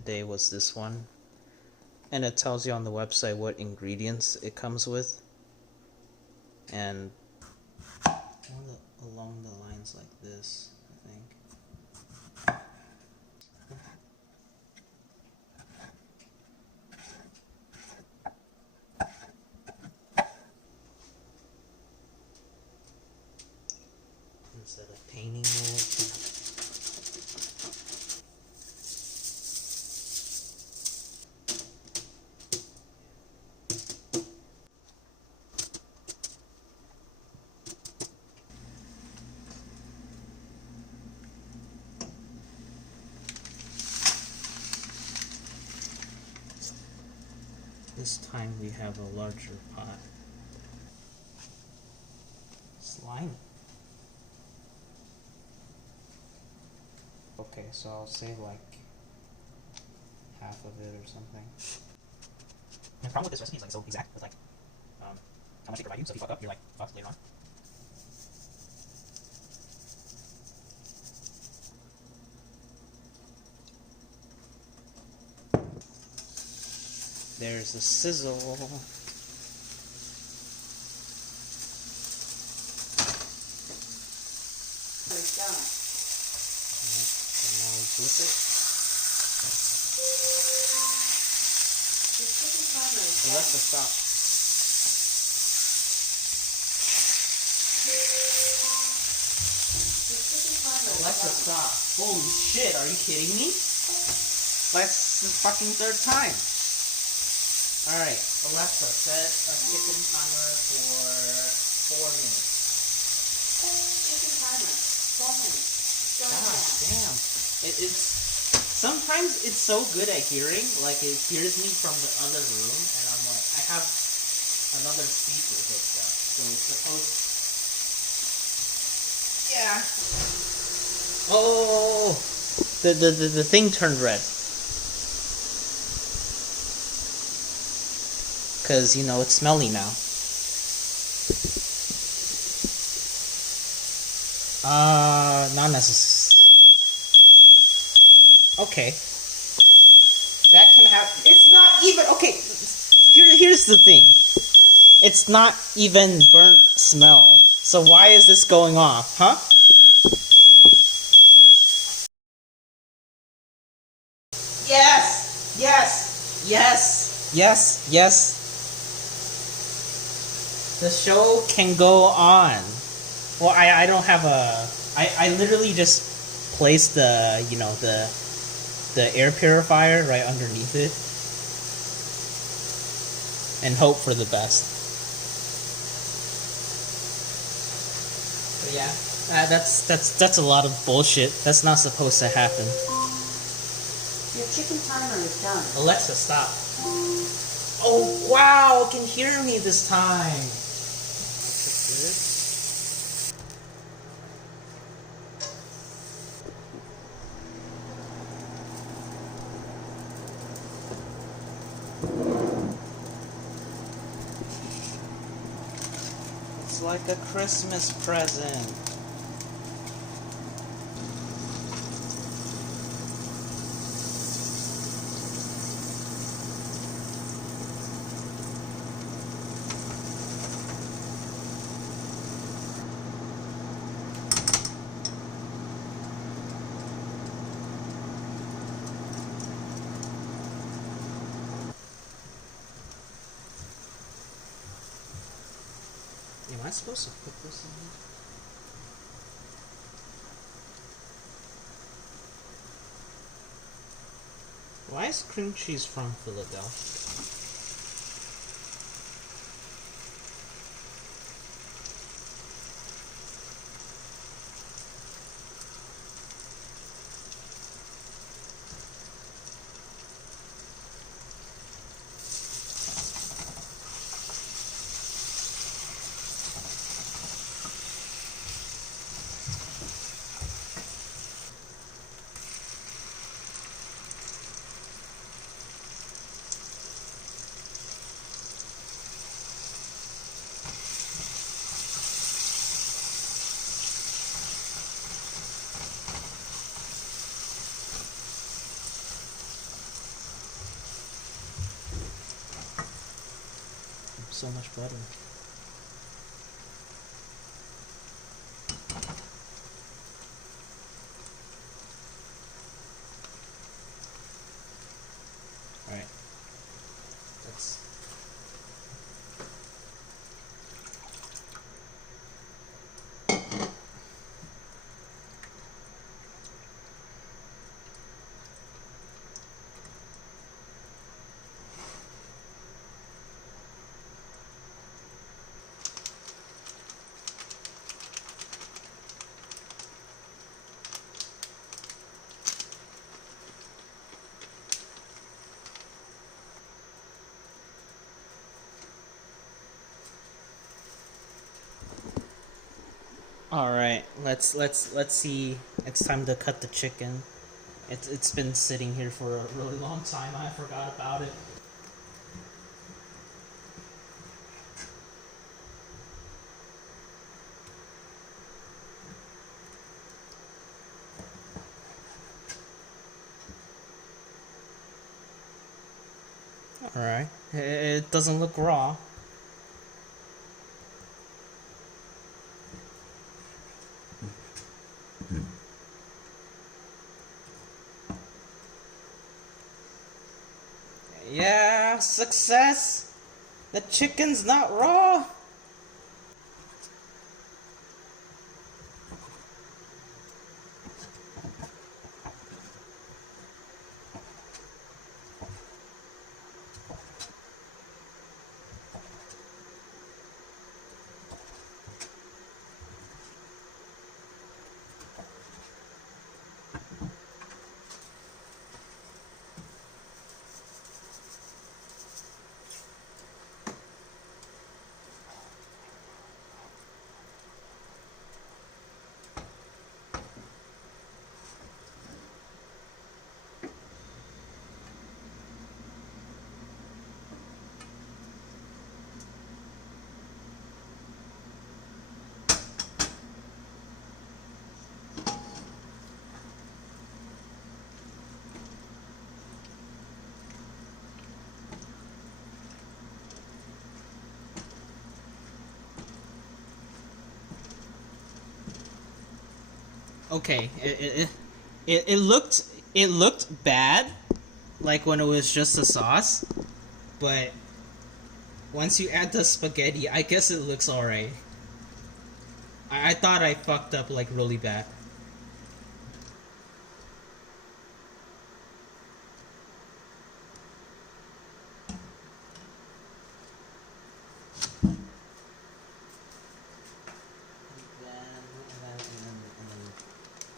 today was this one. And it tells you on the website what ingredients it comes with. And along the lines like this, I think. Instead of painting it. This time we have a larger pot. Slime. Okay, so I'll say like half of it or something. The problem with this recipe is like so exact with like how much they provide you, so if you fuck up, you're like fucked later on. There's the sizzle. It's done. And now we flip it. The chicken timer is done. Alexa, stop. The chicken timer is Alexa, done. stop. Holy shit, are you kidding me? That's the fucking third time. Alright, Alexa, set a chicken timer for 4 minutes. Chicken timer, 4 minutes. Go God now. damn. It's sometimes it's so good at hearing, like it hears me from the other room, and I'm like, I have another speaker hooked up, so it's supposed. Yeah. Oh, the thing turned red. Cause you know it's smelly now. Not necessarily. Okay. That can happen. It's not even okay. Here's the thing. It's not even burnt smell. So why is this going off, huh? Yes. Yes. Yes. Yes. Yes. The show can go on. Well, I don't have a. I literally just placed the the air purifier right underneath it and hope for the best. But yeah, that's a lot of bullshit. That's not supposed to happen. Your chicken timer is done. Alexa, stop. Oh wow, it can hear me this time. It's like a Christmas present. Am I supposed to put this in here? Why is cream cheese from Philadelphia? so much butter. Alright. That's... Alright, let's see. It's time to cut the chicken. It's been sitting here for a really long time. I forgot about it. Alright. It doesn't look raw. Yeah, success! The chicken's not raw! Okay, it looked bad, like when it was just the sauce, but once you add the spaghetti, I guess it looks alright. I thought I fucked up like really bad.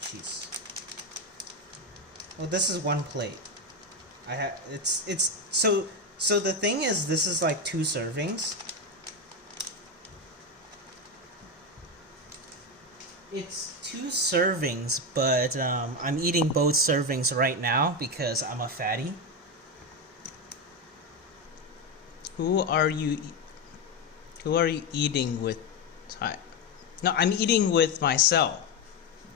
Cheese. Well, this is one plate. I have it's so the thing is, this is like 2 servings. It's 2 servings, but I'm eating both servings right now because I'm a fatty. Who are you eating with? No, I'm eating with myself.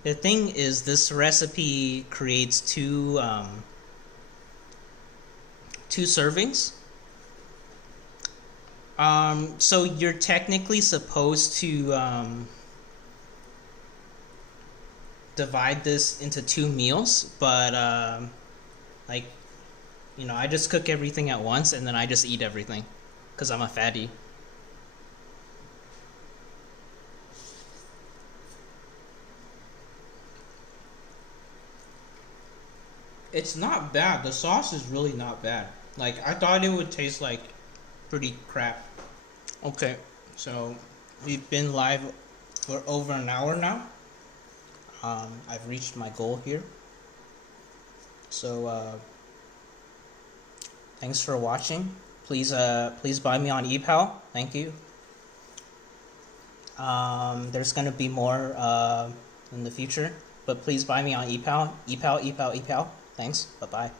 The thing is, this recipe creates 2 servings. So you're technically supposed to divide this into 2 meals, but like, you know, I just cook everything at once and then I just eat everything because I'm a fatty. It's not bad. The sauce is really not bad. Like, I thought it would taste like pretty crap. Okay, so we've been live for over an hour now. I've reached my goal here. So thanks for watching. Please buy me on ePal. Thank you. There's gonna be more in the future, but please buy me on ePal. ePal. Thanks. Bye bye.